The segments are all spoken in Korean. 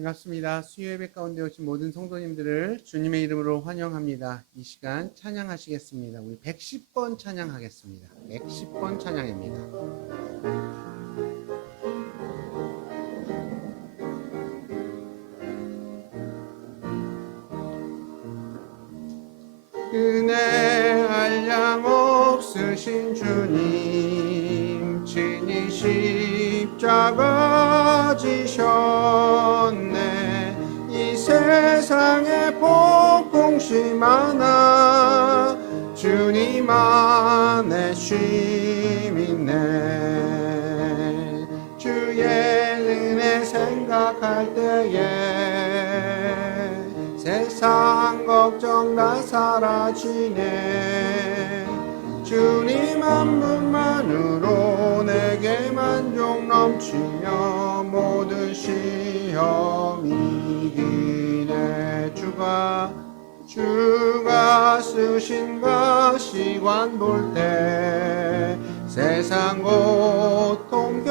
반갑습니다. 수요예배 가운데 오신 모든 성도님들을 주님의 이름으로 환영합니다. 이 시간 찬양하시겠습니다. 우리 110번 찬양하겠습니다. 110번 찬양입니다. 은혜 한량 없으신 주님 친히 십자가 지셨네. 이 세상에 폭풍시 많아 주님 안에 쉼있네. 주의 은혜 생각할 때에 세상 걱정 다 사라지네. 주님 한 분만으로 내게 만족 넘치며 모든 시험 이기네. 주가 쓰신 가시관 볼 때 세상 고통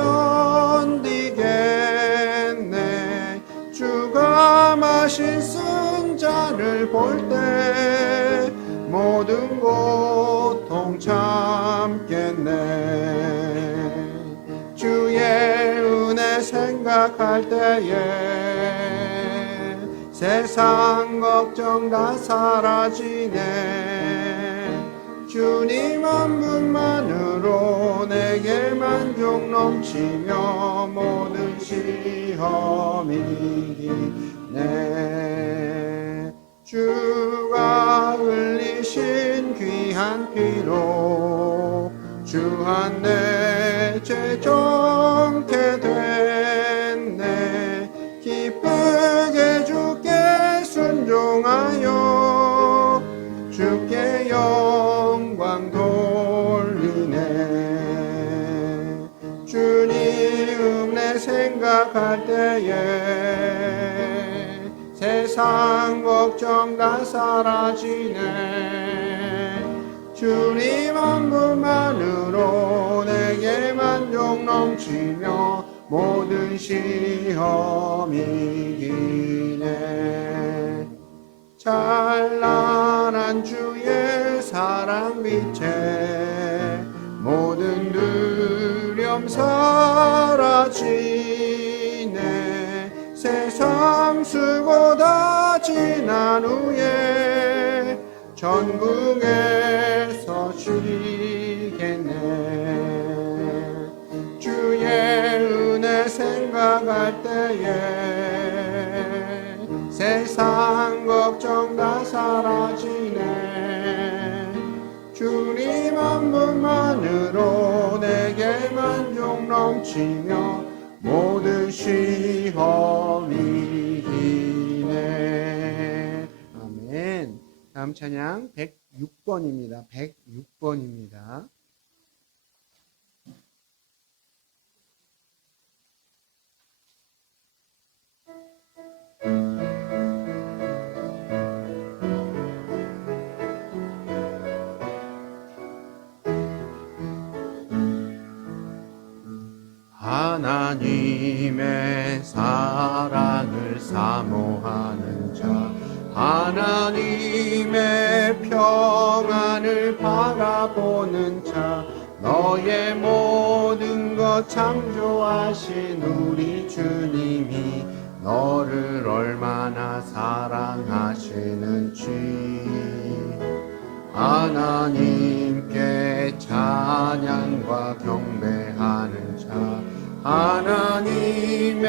견디겠네. 주가 마신 쓴잔을 볼 때 모든 고통 참겠네. 주의 은혜 생각할 때에 세상 걱정 다 사라지네. 주님 한 분만으로 내게 만족 넘치며 모든 시험 이기네. 주가 흘리신 귀한 피로 주 안에 죄 정케 됐네. 기쁘게 주께 순종하여 주께 영광 돌리네. 주님 은혜 생각할 때에 세상 걱정 다 사라지네. 주님 한 분만으로 내게 만족 넘치며 모든 시험 이기네. 찬란한 주의 사랑 빛에 모든 두려움 사라지네. 세상 수고 다 지난 후에 천국에서 쉬겠네. 주의 은혜 생각할 때에 세상 걱정 다 사라지네. 주님 한 분만으로 내게 만족 넘치며 모든 시험 이기네. 아멘. 다음 찬양 106번입니다. 106번입니다. 하나님의 사랑을 사모하는 자, 하나님의 평안을 바라보는 자, 너의 모든 것 창조하신 우리 주님이 너를 얼마나 사랑하시는지 하나님께 찬양과 경배하는 자, 하나님의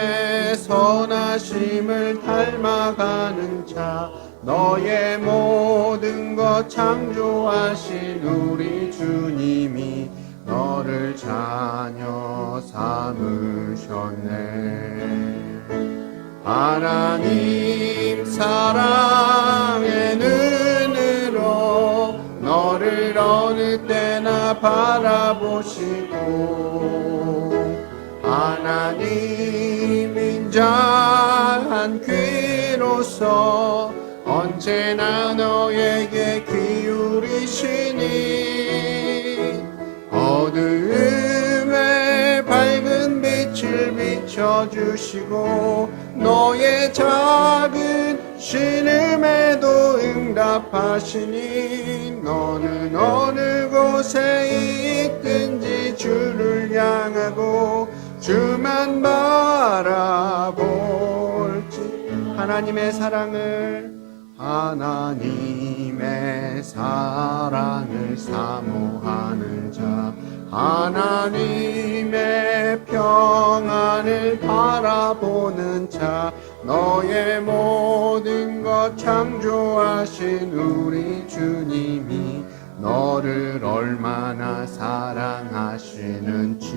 선하심을 닮아가는 자, 너의 모든 것 창조하신 우리 주님이 너를 자녀 삼으셨네. 하나님 사랑의 눈으로 너를 어느 때나 바라보시고 하나님 인자한 귀로서 언제나 너에게 기울이시니 어두움에 밝은 빛을 비춰주시고 너의 작은 신음에도 응답하시니 너는 어느 곳에 있든지 주를 향하고 주만 바라볼지. 하나님의 사랑을 사모하는 자, 하나님의 평안을 바라보는 자, 너의 모든 것 창조하신 우리 주님이 너를 얼마나 사랑하시는지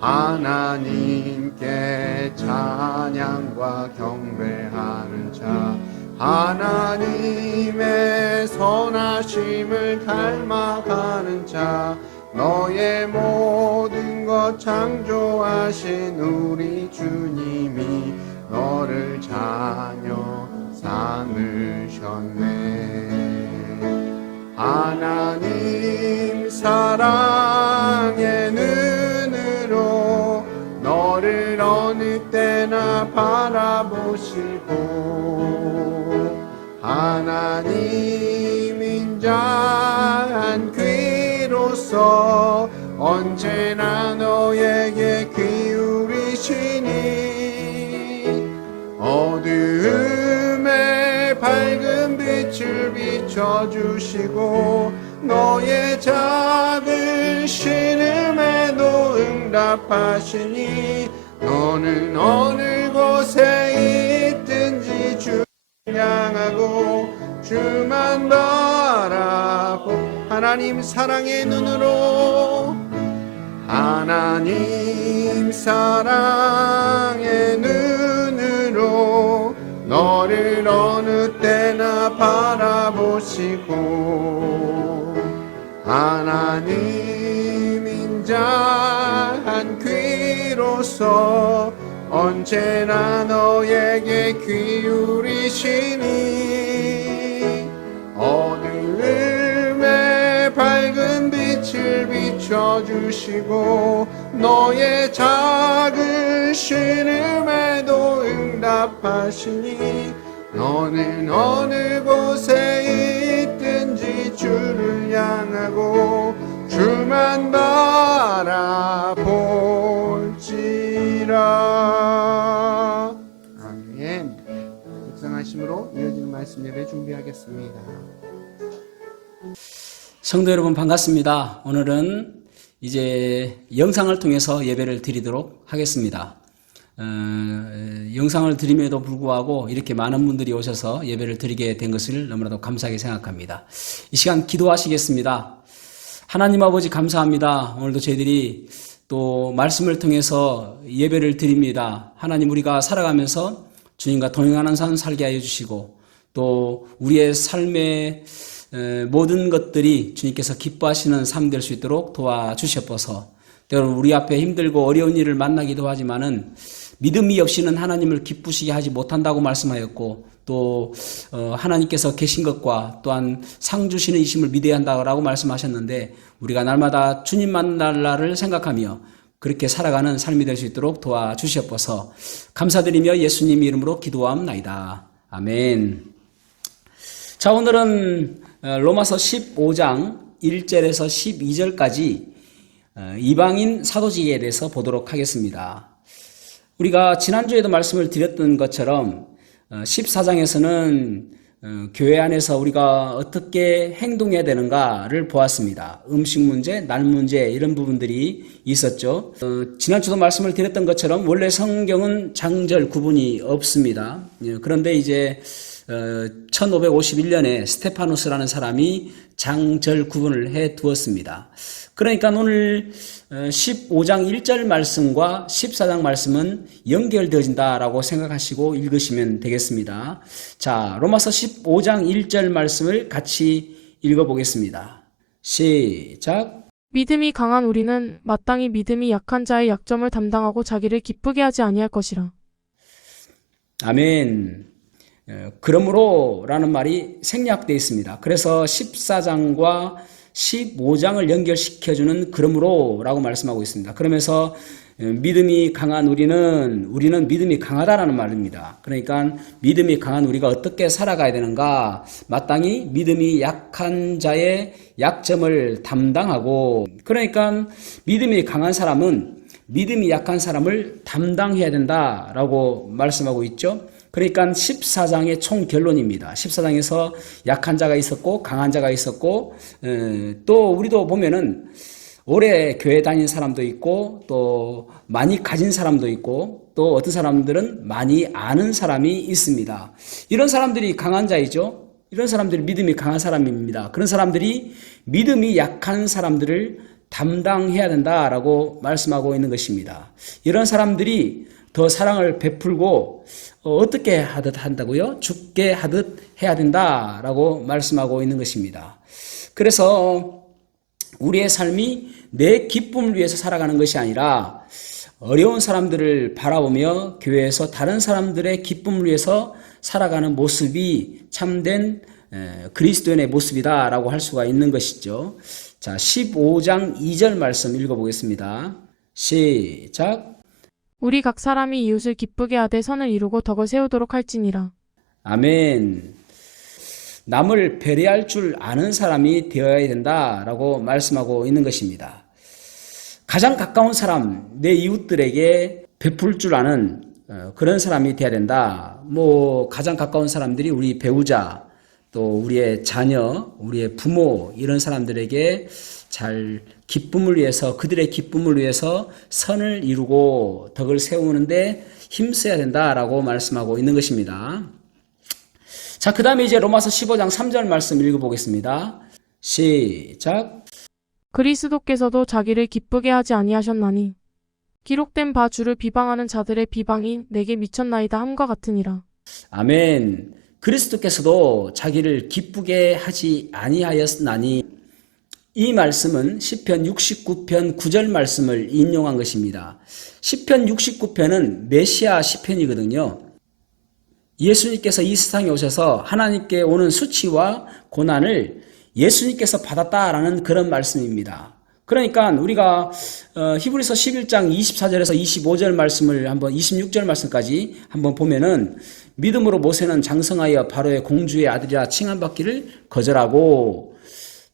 하나님께 찬양과 경배하는 자, 하나님의 선하심을 닮아가는 자, 너의 모든 것 창조하신 우리 주님이 너를 자녀 삼으셨네. 하나님 사랑의 눈으로 너를 어느 때나 바라보시고 하나님 인자한 귀로서 언제나 너에게 기울이시니 어두움에 밝은 빛을 비춰주시고 너의 작은 신음에도 응답하시니 너는 어느 곳에 있든지 주를 향하고 주만 바라보 하나님 사랑의 눈으로 하나님 사랑의 눈으로 너를 어느 때나 바라보시고 하나님 인자한 귀로서 언제나 너에게 기울이시니 어두움에 밝은 빛을 비춰주시고 너의 작은 신음에도 응답하시니 너는 어느 곳에 있든지 주를 향하고 주만 바라볼지라. 아멘. 묵상하심으로 이어지는 말씀 예배 준비하겠습니다. 성도 여러분 반갑습니다. 오늘은 이제 영상을 통해서 예배를 드리도록 하겠습니다. 영상을 드림에도 불구하고 이렇게 많은 분들이 오셔서 예배를 드리게 된 것을 너무나도 감사하게 생각합니다. 이 시간 기도하시겠습니다. 하나님 아버지 감사합니다. 오늘도 저희들이 또 말씀을 통해서 예배를 드립니다. 하나님 우리가 살아가면서 주님과 동행하는 삶 살게 하여 주시고 또 우리의 삶의 모든 것들이 주님께서 기뻐하시는 삶 될 수 있도록 도와주시옵소서. 때로는 우리 앞에 힘들고 어려운 일을 만나기도 하지만은 믿음이 없이는 하나님을 기쁘시게 하지 못한다고 말씀하였고 또 하나님께서 계신 것과 또한 상 주시는 이심을 믿어야 한다고 말씀하셨는데 우리가 날마다 주님 만날 날을 생각하며 그렇게 살아가는 삶이 될 수 있도록 도와주시옵소서. 감사드리며 예수님 이름으로 기도하옵나이다. 아멘. 자, 오늘은 로마서 15장 1절에서 12절까지 이방인 사도직에 대해서 보도록 하겠습니다. 우리가 지난주에도 말씀을 드렸던 것처럼 14장에서는 교회 안에서 우리가 어떻게 행동해야 되는가를 보았습니다. 음식 문제, 날 문제 이런 부분들이 있었죠. 지난주도 말씀을 드렸던 것처럼 원래 성경은 장절 구분이 없습니다. 그런데 이제 1551년에 스테파노스라는 사람이 장절 구분을 해 두었습니다. 그러니까 오늘 15장 1절 말씀과 14장 말씀은 연결되어진다라고 생각하시고 읽으시면 되겠습니다. 자, 로마서 15장 1절 말씀을 같이 읽어보겠습니다. 시작. 믿음이 강한 우리는 마땅히 믿음이 약한 자의 약점을 담당하고 자기를 기쁘게 하지 아니할 것이라. 아멘. 그러므로 라는 말이 생략되어 있습니다. 그래서 14장과 15장을 연결시켜주는 그러므로 라고 말씀하고 있습니다. 그러면서 믿음이 강한 우리는 믿음이 강하다라는 말입니다. 그러니까 믿음이 강한 우리가 어떻게 살아가야 되는가? 마땅히 믿음이 약한 자의 약점을 담당하고, 그러니까 믿음이 강한 사람은 믿음이 약한 사람을 담당해야 된다라고 말씀하고 있죠. 그러니까 14장의 총 결론입니다. 14장에서 약한 자가 있었고 강한 자가 있었고, 또 우리도 보면은 오래 교회 다닌 사람도 있고 또 많이 가진 사람도 있고 또 어떤 사람들은 많이 아는 사람이 있습니다. 이런 사람들이 강한 자이죠. 이런 사람들이 믿음이 강한 사람입니다. 그런 사람들이 믿음이 약한 사람들을 담당해야 된다라고 말씀하고 있는 것입니다. 이런 사람들이 더 사랑을 베풀고 어떻게 하듯 한다고요? 죽게 하듯 해야 된다라고 말씀하고 있는 것입니다. 그래서 우리의 삶이 내 기쁨을 위해서 살아가는 것이 아니라 어려운 사람들을 바라보며 교회에서 다른 사람들의 기쁨을 위해서 살아가는 모습이 참된 그리스도인의 모습이다라고 할 수가 있는 것이죠. 자, 15장 2절 말씀 읽어보겠습니다. 시작. 우리 각 사람이 이웃을 기쁘게 하되 선을 이루고 덕을 세우도록 할지니라. 아멘. 남을 배려할 줄 아는 사람이 되어야 된다라고 말씀하고 있는 것입니다. 가장 가까운 사람, 내 이웃들에게 베풀 줄 아는 그런 사람이 되어야 된다. 가장 가까운 사람들이 우리 배우자, 또 우리의 자녀, 우리의 부모, 이런 사람들에게 잘 기쁨을 위해서, 그들의 기쁨을 위해서 선을 이루고 덕을 세우는데 힘써야 된다라고 말씀하고 있는 것입니다. 자, 그 다음에 이제 로마서 15장 3절 말씀 읽어보겠습니다. 시작. 그리스도께서도 자기를 기쁘게 하지 아니하셨나니 기록된 바 주를 비방하는 자들의 비방이 내게 미쳤나이다 함과 같으니라. 아멘. 그리스도께서도 자기를 기쁘게 하지 아니하였나니, 이 말씀은 시편 69편 9절 말씀을 인용한 것입니다. 시편 69편은 메시아 시편이거든요. 예수님께서 이 세상에 오셔서 하나님께 오는 수치와 고난을 예수님께서 받았다라는 그런 말씀입니다. 그러니까 우리가 히브리서 11장 24절에서 25절 말씀을 한번 26절 말씀까지 한번 보면은, 믿음으로 모세는 장성하여 바로의 공주의 아들이라 칭함받기를 거절하고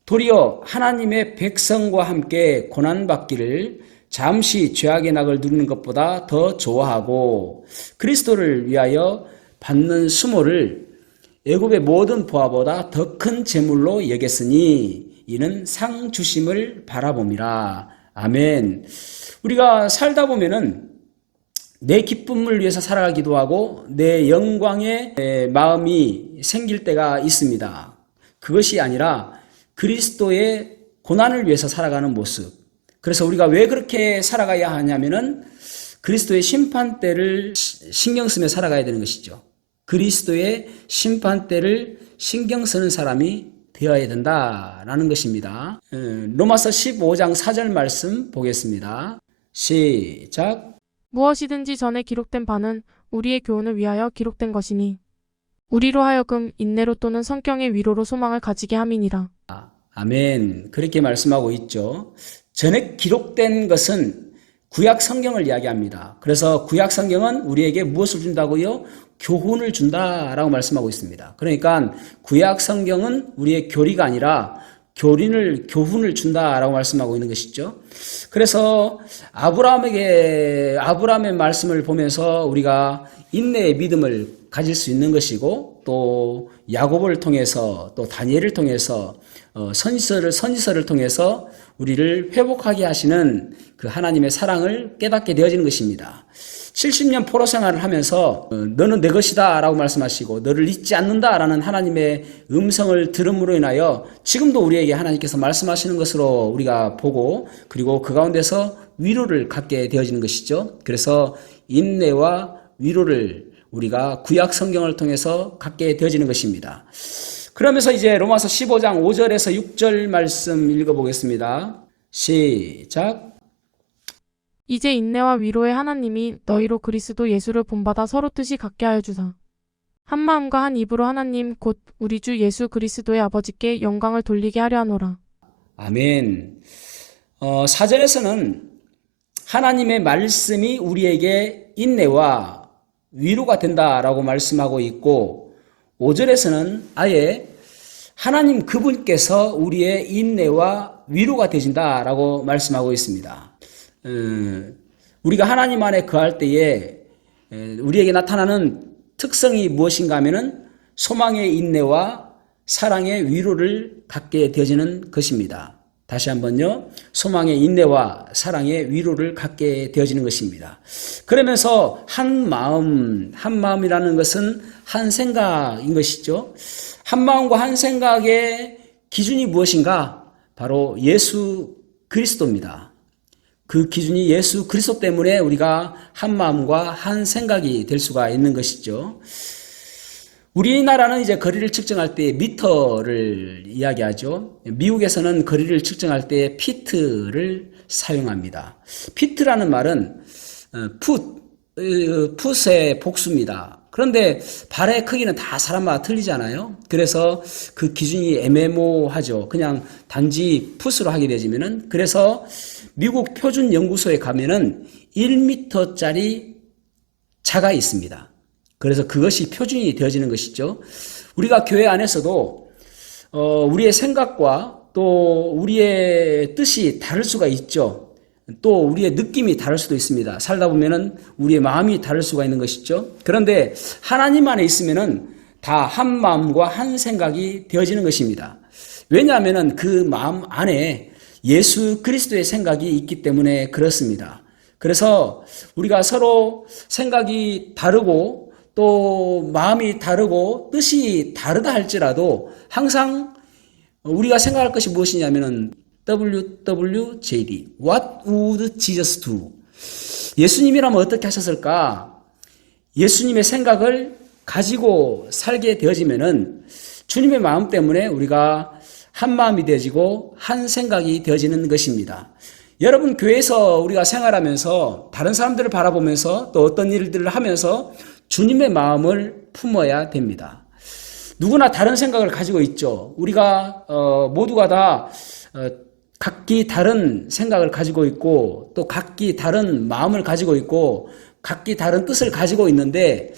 도리어 하나님의 백성과 함께 고난받기를 잠시 죄악의 낙을 누리는 것보다 더 좋아하고 그리스도를 위하여 받는 수모를 애굽의 모든 보화보다 더 큰 재물로 여겼으니 이는 상 주심을 바라봄이라. 아멘. 우리가 살다 보면은 내 기쁨을 위해서 살아가기도 하고 내 영광의 마음이 생길 때가 있습니다. 그것이 아니라 그리스도의 고난을 위해서 살아가는 모습. 그래서 우리가 왜 그렇게 살아가야 하냐면은 그리스도의 심판대를 신경 쓰며 살아가야 되는 것이죠. 그리스도의 심판대를 신경 쓰는 사람이 되어야 된다라는 것입니다. 로마서 15장 4절 말씀 보겠습니다. 시작. 무엇이든지 전에 기록된 바는 우리의 교훈을 위하여 기록된 것이니 우리로 하여금 인내로 또는 성경의 위로로 소망을 가지게 함이니라. 아멘. 그렇게 말씀하고 있죠. 전에 기록된 것은 구약 성경을 이야기합니다. 그래서 구약 성경은 우리에게 무엇을 준다고요? 교훈을 준다라고 말씀하고 있습니다. 그러니까 구약 성경은 우리의 교리가 아니라 교훈을 준다라고 말씀하고 있는 것이죠. 그래서 아브라함의 말씀을 보면서 우리가 인내의 믿음을 가질 수 있는 것이고, 또 야곱을 통해서, 또 다니엘을 통해서, 선지서를 통해서 우리를 회복하게 하시는 그 하나님의 사랑을 깨닫게 되어지는 것입니다. 70년 포로 생활을 하면서 너는 내 것이다 라고 말씀하시고 너를 잊지 않는다 라는 하나님의 음성을 들음으로 인하여 지금도 우리에게 하나님께서 말씀하시는 것으로 우리가 보고, 그리고 그 가운데서 위로를 갖게 되어지는 것이죠. 그래서 인내와 위로를 우리가 구약 성경을 통해서 갖게 되어지는 것입니다. 그러면서 이제 로마서 15장 5절에서 6절 말씀 읽어보겠습니다. 시작. 이제 인내와 위로의 하나님이 너희로 그리스도 예수를 본받아 서로 뜻이 같게 하여 주사 한 마음과 한 입으로 하나님 곧 우리 주 예수 그리스도의 아버지께 영광을 돌리게 하려 하노라. 아멘. 4절에서는 하나님의 말씀이 우리에게 인내와 위로가 된다라고 말씀하고 있고 5절에서는 아예 하나님 그분께서 우리의 인내와 위로가 되신다라고 말씀하고 있습니다. 우리가 하나님 안에 거할 때에 우리에게 나타나는 특성이 무엇인가 하면은 소망의 인내와 사랑의 위로를 갖게 되어지는 것입니다. 다시 한번요. 소망의 인내와 사랑의 위로를 갖게 되어지는 것입니다. 그러면서 한 마음이라는 것은 한 생각인 것이죠. 한 마음과 한 생각의 기준이 무엇인가? 바로 예수 그리스도입니다. 그 기준이 예수 그리스도 때문에 우리가 한 마음과 한 생각이 될 수가 있는 것이죠. 우리나라는 이제 거리를 측정할 때 미터를 이야기하죠. 미국에서는 거리를 측정할 때 피트를 사용합니다. 피트라는 말은 풋의 복수입니다. 그런데 발의 크기는 다 사람마다 틀리잖아요. 그래서 그 기준이 애매모호하죠. 그냥 단지 풋으로 하게 되지면은. 그래서 미국 표준 연구소에 가면은 1m짜리 자가 있습니다. 그래서 그것이 표준이 되어지는 것이죠. 우리가 교회 안에서도 우리의 생각과 또 우리의 뜻이 다를 수가 있죠. 또 우리의 느낌이 다를 수도 있습니다. 살다 보면은 우리의 마음이 다를 수가 있는 것이죠. 그런데 하나님 안에 있으면은 다 한 마음과 한 생각이 되어지는 것입니다. 왜냐하면은 그 마음 안에 예수 그리스도의 생각이 있기 때문에 그렇습니다. 그래서 우리가 서로 생각이 다르고 또 마음이 다르고 뜻이 다르다 할지라도 항상 우리가 생각할 것이 무엇이냐면은 WWJD What would Jesus do? 예수님이라면 어떻게 하셨을까? 예수님의 생각을 가지고 살게 되어지면은 주님의 마음 때문에 우리가 한 마음이 되어지고 한 생각이 되어지는 것입니다. 여러분 교회에서 우리가 생활하면서 다른 사람들을 바라보면서 또 어떤 일들을 하면서 주님의 마음을 품어야 됩니다. 누구나 다른 생각을 가지고 있죠. 우리가 모두가 다 각기 다른 생각을 가지고 있고 또 각기 다른 마음을 가지고 있고 각기 다른 뜻을 가지고 있는데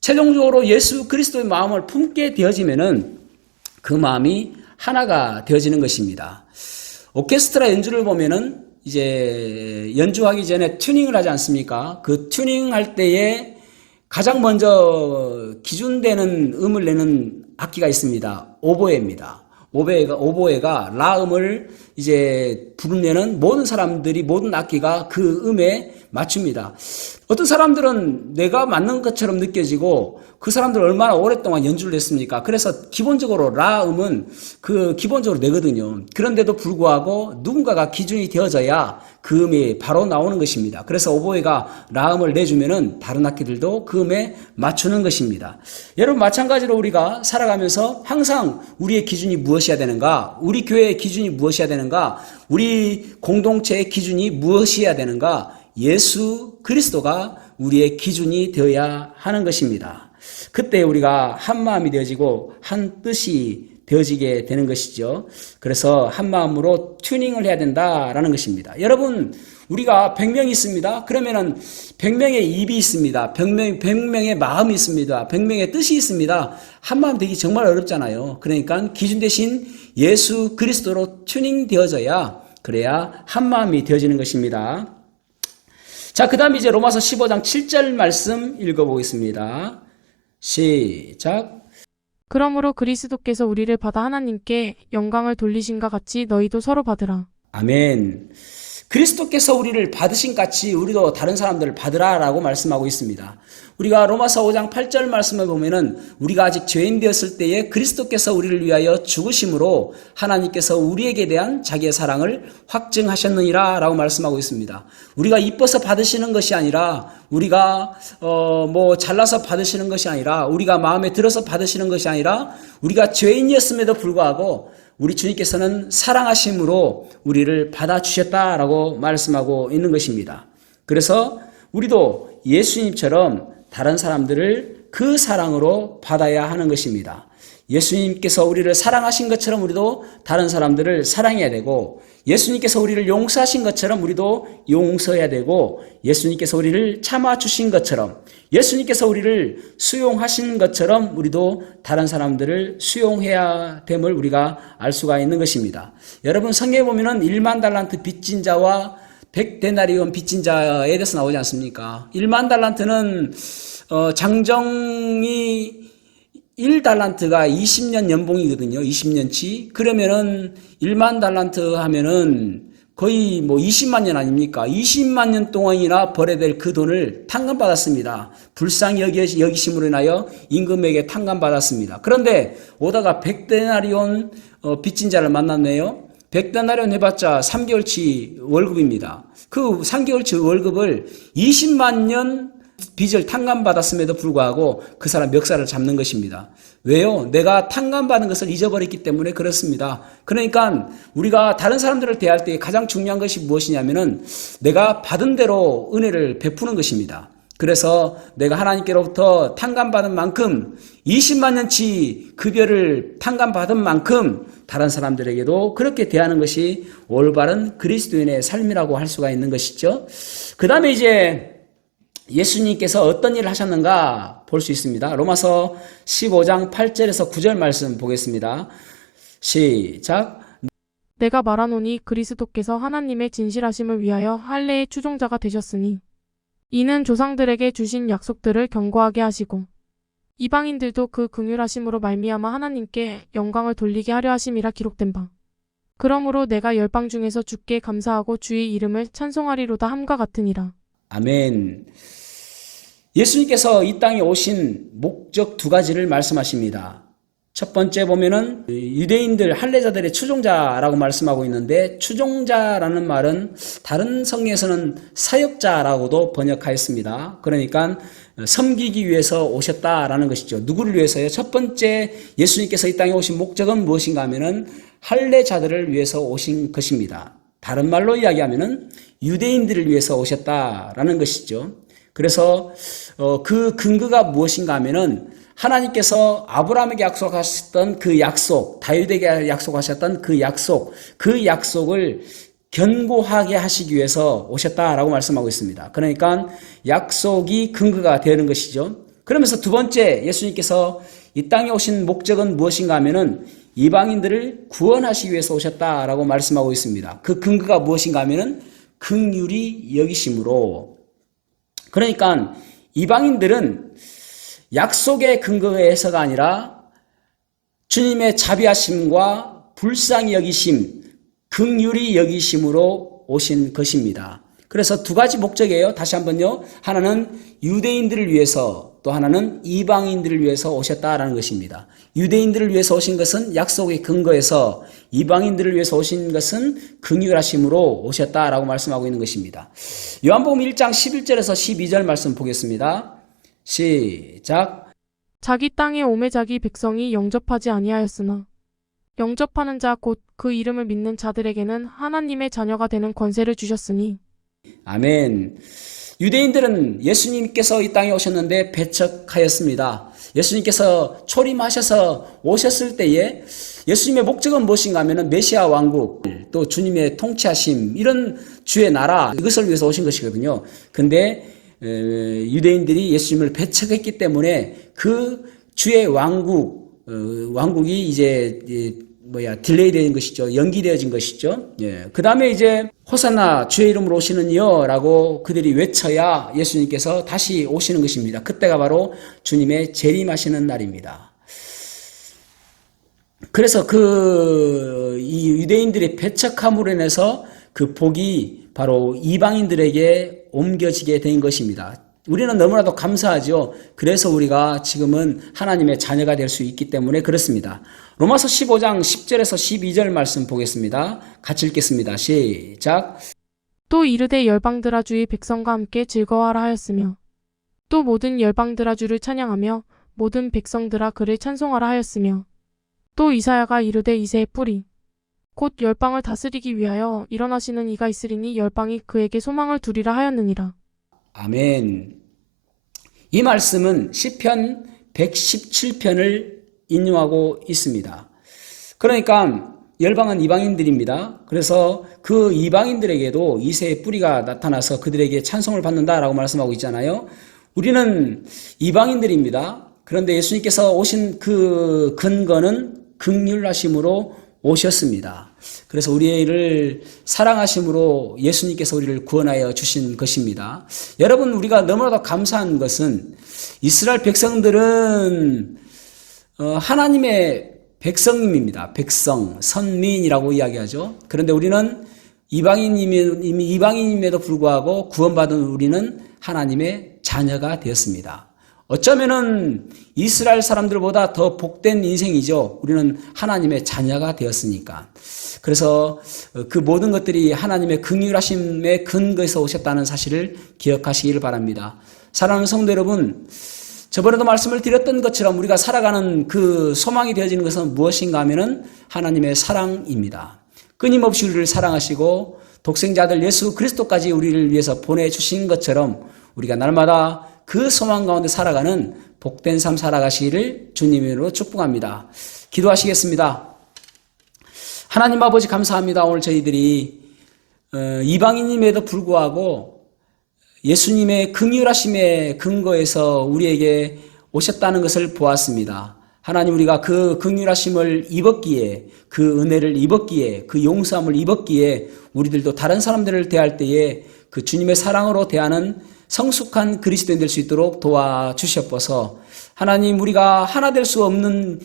최종적으로 예수 그리스도의 마음을 품게 되어지면은 그 마음이 하나가 되어지는 것입니다. 오케스트라 연주를 보면은 이제 연주하기 전에 튜닝을 하지 않습니까? 그 튜닝할 때에 가장 먼저 기준되는 음을 내는 악기가 있습니다. 오보에입니다. 오보에가 라음을 이제 부르면은 모든 사람들이 모든 악기가 그 음에 맞춥니다. 어떤 사람들은 내가 맞는 것처럼 느껴지고 그 사람들 얼마나 오랫동안 연주를 했습니까? 그래서 기본적으로 라음은 기본적으로 내거든요. 그런데도 불구하고 누군가가 기준이 되어져야 그 음이 바로 나오는 것입니다. 그래서 오보에가 라음을 내주면은 다른 악기들도 그 음에 맞추는 것입니다. 여러분 마찬가지로 우리가 살아가면서 항상 우리의 기준이 무엇이어야 되는가? 우리 교회의 기준이 무엇이어야 되는가? 우리 공동체의 기준이 무엇이어야 되는가? 예수 그리스도가 우리의 기준이 되어야 하는 것입니다. 그때 우리가 한 마음이 되어지고 한 뜻이 되어지게 되는 것이죠. 그래서 한 마음으로 튜닝을 해야 된다라는 것입니다. 여러분 우리가 100명이 있습니다. 그러면은 100명의 입이 있습니다. 100명의 마음이 있습니다. 100명의 뜻이 있습니다. 한 마음 되기 정말 어렵잖아요. 그러니까 기준 대신 예수 그리스도로 튜닝 되어져야 그래야 한 마음이 되어지는 것입니다. 자, 그 다음에 이제 로마서 15장 7절 말씀 읽어보겠습니다. 시작. 그러므로 그리스도께서 우리를 받아 하나님께 영광을 돌리신가 같이 너희도 서로 받으라. 아멘. 그리스도께서 우리를 받으신 같이 우리도 다른 사람들을 받으라라고 말씀하고 있습니다. 우리가 로마서 5장 8절 말씀을 보면은 우리가 아직 죄인 되었을 때에 그리스도께서 우리를 위하여 죽으심으로 하나님께서 우리에게 대한 자기의 사랑을 확증하셨느니라 라고 말씀하고 있습니다. 우리가 이뻐서 받으시는 것이 아니라 우리가 잘나서 받으시는 것이 아니라 우리가 마음에 들어서 받으시는 것이 아니라 우리가 죄인이었음에도 불구하고 우리 주님께서는 사랑하심으로 우리를 받아주셨다라고 말씀하고 있는 것입니다. 그래서 우리도 예수님처럼 다른 사람들을 그 사랑으로 받아야 하는 것입니다. 예수님께서 우리를 사랑하신 것처럼 우리도 다른 사람들을 사랑해야 되고, 예수님께서 우리를 용서하신 것처럼 우리도 용서해야 되고, 예수님께서 우리를 참아주신 것처럼, 예수님께서 우리를 수용하신 것처럼 우리도 다른 사람들을 수용해야 됨을 우리가 알 수가 있는 것입니다. 여러분, 성경에 보면은 1만 달란트 빚진 자와 100데나리온 빚진 자에 대해서 나오지 않습니까? 1만 달란트는 장정이 1달란트가 20년 연봉이거든요. 20년치. 그러면은 1만 달란트 하면은 거의 뭐 20만 년 아닙니까? 20만 년 동안이나 벌어야 될 그 돈을 탕감받았습니다. 불쌍히 여기심으로 인하여 임금에게 탕감받았습니다. 그런데 오다가 100데나리온 빚진 자를 만났네요. 100데나리온 해봤자 3개월치 월급입니다. 그 3개월치 월급을 20만 년 빚을 탕감받았음에도 불구하고 그 사람 멱살을 잡는 것입니다. 왜요? 내가 탕감받은 것을 잊어버렸기 때문에 그렇습니다. 그러니까 우리가 다른 사람들을 대할 때 가장 중요한 것이 무엇이냐면은 내가 받은 대로 은혜를 베푸는 것입니다. 그래서 내가 하나님께로부터 탕감받은 만큼 20만 년치 급여를 탕감받은 만큼 다른 사람들에게도 그렇게 대하는 것이 올바른 그리스도인의 삶이라고 할 수가 있는 것이죠. 그 다음에 이제 예수님께서 어떤 일을 하셨는가 볼 수 있습니다. 로마서 15장 8절에서 9절 말씀 보겠습니다. 시작. 내가 말하노니 그리스도께서 하나님의 진실하심을 위하여 할례의 추종자가 되셨으니 이는 조상들에게 주신 약속들을 견고하게 하시고 이방인들도 그 긍휼하심으로 말미암아 하나님께 영광을 돌리게 하려 하심이라 기록된 바. 그러므로 내가 열방 중에서 주께 감사하고 주의 이름을 찬송하리로다 함과 같으니라. 아멘. 예수님께서 이 땅에 오신 목적 두 가지를 말씀하십니다. 첫 번째 보면은 유대인들 할례자들의 추종자라고 말씀하고 있는데, 추종자라는 말은 다른 성경에서는 사역자라고도 번역하였습니다. 그러니까 섬기기 위해서 오셨다라는 것이죠. 누구를 위해서요? 첫 번째 예수님께서 이 땅에 오신 목적은 무엇인가 하면은 할례자들을 위해서 오신 것입니다. 다른 말로 이야기하면은 유대인들을 위해서 오셨다라는 것이죠. 그래서 그 근거가 무엇인가 하면은 하나님께서 아브라함에게 약속하셨던 그 약속, 다윗에게 약속하셨던 그 약속을 견고하게 하시기 위해서 오셨다라고 말씀하고 있습니다. 그러니까 약속이 근거가 되는 것이죠. 그러면서 두 번째 예수님께서 이 땅에 오신 목적은 무엇인가 하면은 이방인들을 구원하시기 위해서 오셨다라고 말씀하고 있습니다. 그 근거가 무엇인가 하면은 긍휼히 여기심으로. 그러니까 이방인들은 약속의 근거에서가 아니라 주님의 자비하심과 불쌍히 여기심, 긍휼히 여기심으로 오신 것입니다. 그래서 두 가지 목적이에요. 다시 한번요. 하나는 유대인들을 위해서, 또 하나는 이방인들을 위해서 오셨다라는 것입니다. 유대인들을 위해서 오신 것은 약속의 근거에서, 이방인들을 위해서 오신 것은 긍휼하심으로 오셨다라고 말씀하고 있는 것입니다. 요한복음 1장 11절에서 12절 말씀 보겠습니다. 시작. 자기 땅에 오매 자기 백성이 영접하지 아니하였으나 영접하는 자 곧 그 이름을 믿는 자들에게는 하나님의 자녀가 되는 권세를 주셨으니. 아멘. 유대인들은 예수님께서 이 땅에 오셨는데 배척하였습니다. 예수님께서 초림하셔서 오셨을 때에 예수님의 목적은 무엇인가 하면 메시아 왕국, 또 주님의 통치하심, 이런 주의 나라, 이것을 위해서 오신 것이거든요. 근데 유대인들이 예수님을 배척했기 때문에 그 주의 왕국이 이제 딜레이 된 것이죠. 연기되어진 것이죠. 예. 그 다음에 이제 호산나 주의 이름으로 오시는 이여라고 그들이 외쳐야 예수님께서 다시 오시는 것입니다. 그때가 바로 주님의 재림하시는 날입니다. 그래서 이 유대인들의 배척함으로 인해서 그 복이 바로 이방인들에게 옮겨지게 된 것입니다. 우리는 너무나도 감사하죠. 그래서 우리가 지금은 하나님의 자녀가 될 수 있기 때문에 그렇습니다. 로마서 15장 10절에서 12절 말씀 보겠습니다. 같이 읽겠습니다. 시작. 또 이르되 열방들아 주의 백성과 함께 즐거워하라 하였으며 또 모든 열방들아 주를 찬양하며 모든 백성들아 그를 찬송하라 하였으며 또 이사야가 이르되 이새의 뿌리 곧 열방을 다스리기 위하여 일어나시는 이가 있으리니 열방이 그에게 소망을 두리라 하였느니라. 아멘. 이 말씀은 시편 117편을 인용하고 있습니다. 그러니까 열방은 이방인들입니다. 그래서 그 이방인들에게도 이새의 뿌리가 나타나서 그들에게 찬송을 받는다라고 말씀하고 있잖아요. 우리는 이방인들입니다. 그런데 예수님께서 오신 그 근거는 긍휼하심으로 오셨습니다. 그래서 우리를 사랑하심으로 예수님께서 우리를 구원하여 주신 것입니다. 여러분, 우리가 너무나도 감사한 것은 이스라엘 백성들은 하나님의 백성입니다. 백성, 선민이라고 이야기하죠. 그런데 우리는 이방인임에도 불구하고 구원받은 우리는 하나님의 자녀가 되었습니다. 어쩌면은 이스라엘 사람들보다 더 복된 인생이죠. 우리는 하나님의 자녀가 되었으니까. 그래서 그 모든 것들이 하나님의 긍휼하심의 근거에서 오셨다는 사실을 기억하시기를 바랍니다. 사랑하는 성도 여러분, 저번에도 말씀을 드렸던 것처럼 우리가 살아가는 그 소망이 되어지는 것은 무엇인가 하면은 하나님의 사랑입니다. 끊임없이 우리를 사랑하시고 독생자 아들 예수 그리스도까지 우리를 위해서 보내주신 것처럼 우리가 날마다 그 소망 가운데 살아가는 복된 삶 살아가시기를 주님으로 축복합니다. 기도하시겠습니다. 하나님 아버지 감사합니다. 오늘 저희들이 이방인임에도 불구하고 예수님의 긍휼하심의 근거에서 우리에게 오셨다는 것을 보았습니다. 하나님, 우리가 그 긍휼하심을 입었기에, 그 은혜를 입었기에, 그 용서함을 입었기에 우리들도 다른 사람들을 대할 때에 그 주님의 사랑으로 대하는 성숙한 그리스도인 될 수 있도록 도와주셨어서 하나님, 우리가 하나 될 수 없는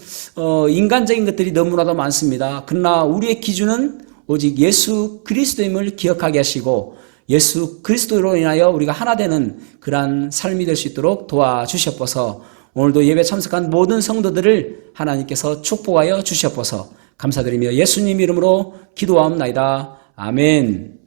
인간적인 것들이 너무나도 많습니다. 그러나 우리의 기준은 오직 예수 그리스도임을 기억하게 하시고 예수 그리스도로 인하여 우리가 하나 되는 그러한 삶이 될 수 있도록 도와주셨어서 오늘도 예배 참석한 모든 성도들을 하나님께서 축복하여 주셨어서 감사드리며 예수님 이름으로 기도하옵나이다. 아멘.